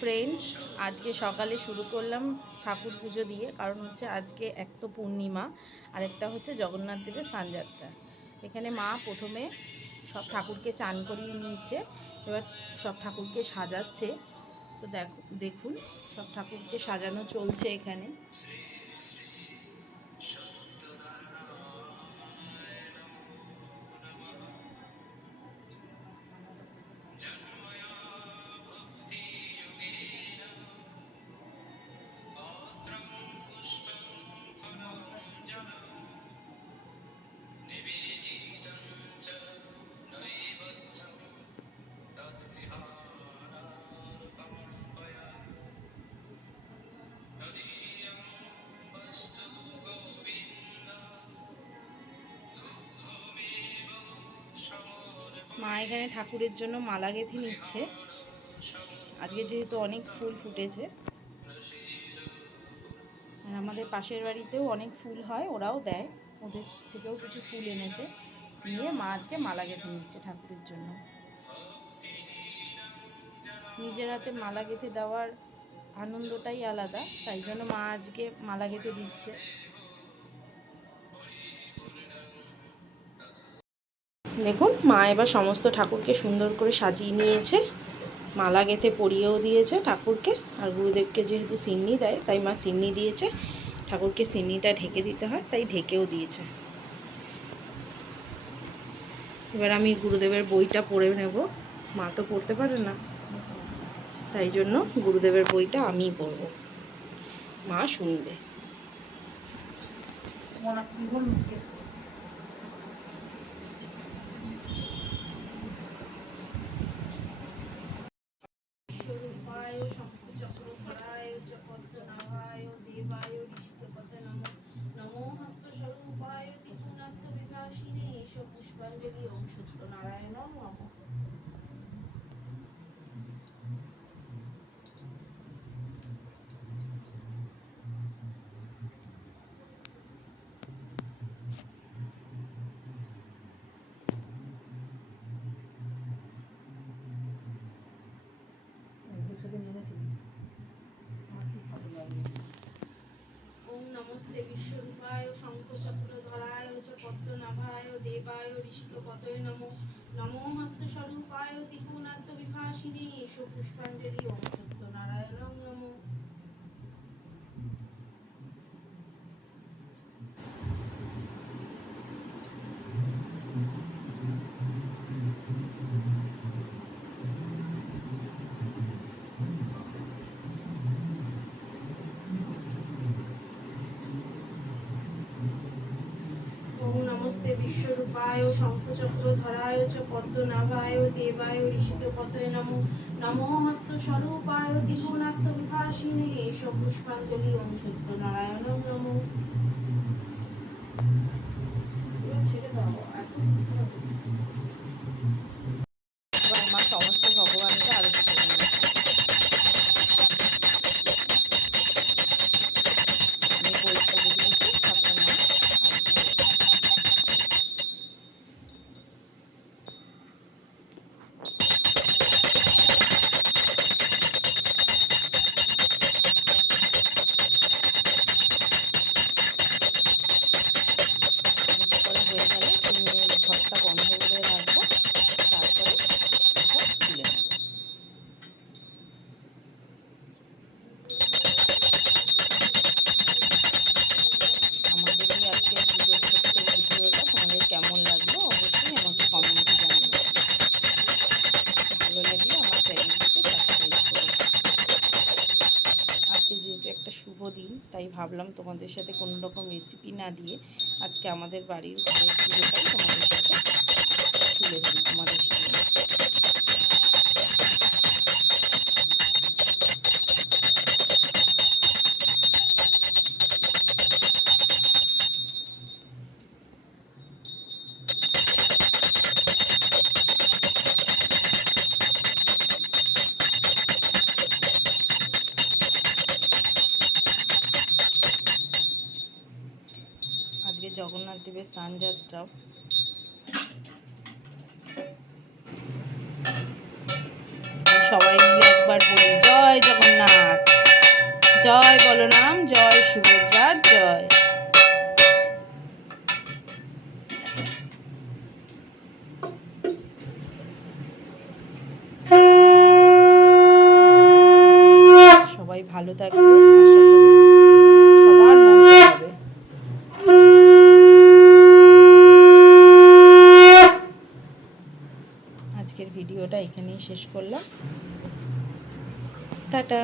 Friends, আজকে সকালে শুরু করলাম ঠাকুর পুজো দিয়ে। কারণ হচ্ছে আজকে এক তো পূর্ণিমা, আর একটা হচ্ছে জগন্নাথ দেবের স্নানযাত্রা। এখানে মা প্রথমে সব ঠাকুরকে চান করিয়ে নিয়েছে, এবার সব ঠাকুরকে সাজাচ্ছে। তো দেখুন সব ঠাকুরকে সাজানো চলছে এখানে। মা এখানে ঠাকুরের জন্য মালা গেঁথে নিচ্ছে। আজকে যেহেতু অনেক ফুল ফুটেছে, আর আমাদের পাশের বাড়িতেও অনেক ফুল হয়, ওরাও দেয়, ওদের থেকেও কিছু ফুল এনেছে, নিয়ে মা আজকে মালা গেঁথে নিচ্ছে ঠাকুরের জন্য। নিজের হাতে মালা গেঁথে দেওয়ার আনন্দটাই আলাদা, তাই জন্য মা আজকে মালা গেঁথে দিচ্ছে। দেখুন মা এবার সমস্ত ঠাকুরকে সুন্দর করে সাজিয়ে নিয়েছে, মালা গেঁথে পরিয়েও দিয়েছে ঠাকুরকে। আর গুরুদেবকে যেহেতু সিন্নি দেয়, তাই মা সিন্নি দিয়েছে, ঠাকুরকে সিন্নিটা ঢেকে দিতে হয়, তাই ঢেকেও দিয়েছে। এবার আমি গুরুদেবের বইটা পড়ে নেব, মা তো পড়তে পারে না, তাই জন্য গুরুদেবের বইটা আমিই পড়ব, মা শুনবে। পুষ্পাঞ্জলি ওম সত্যনারায়ণ নমঃ। ওম নমস্তে বিশ্বরূপায় শঙ্খচক্রধরায় চ পদ্মনাভায় দেবায় ঋষিকপতয়ে নমো। নমো হস্তস্বরূপায় ত্রিগুণাত্ম বিভাসিনে এষ পুষ্পাঞ্জলি ওম সত্যনারায়ণ নমঃ। নমস্তে বিশ্বরূপায় শঙ্খচক্রধরায় চ পদ্মনাভায় দেবায় ঋষিকপতয়ে নমো। নমো হস্তস্বরূপায় ত্রিগুণাত্ম বিভাসিনে এষ পুষ্পাঞ্জলি ওম সত্যনারায়ণ নমঃ। ছেড়ে দাও, মা সমস্ত ভগবানকে আরতি করে নিচ্ছে। আমি বই পড়ে দিয়েছি, ঠাকুর মা আরতি করে। হয়ে গেলে 3 মিনিট ঘরটা বন্ধ করে রাখবো, তারপরে সব তুলে নেব। আমাদের এই আজকের পুজোর ছোট্ট ভিডিওটা তোমাদের কেমন লাগলো অবশ্যই আমাকে কমেন্টে জানিও। ভালো লাগলে আমার চ্যানেলটিকে সাবস্ক্রাইব করো। আজকে যেহেতু একটা শুভ দিন, তাই ভাবলাম তোমাদের সাথে কোনো রকম রেসিপি না দিয়ে আজকে আমাদের বাড়ির ঘরের পুজোটাই তোমাদের সাথে তুলে ধরি তোমাদের সামনে। আজকে জগন্নাথ দেবের স্নানযাত্রা, সবাই মিলে একবার বলি জয় জয় বলরাম, জয় সুভদ্রার জয়। সবাই ভালো থাকবে, আশা করি সবার মঙ্গল হবে। আজকের ভিডিওটা এখানেই শেষ করলাম। টাটা।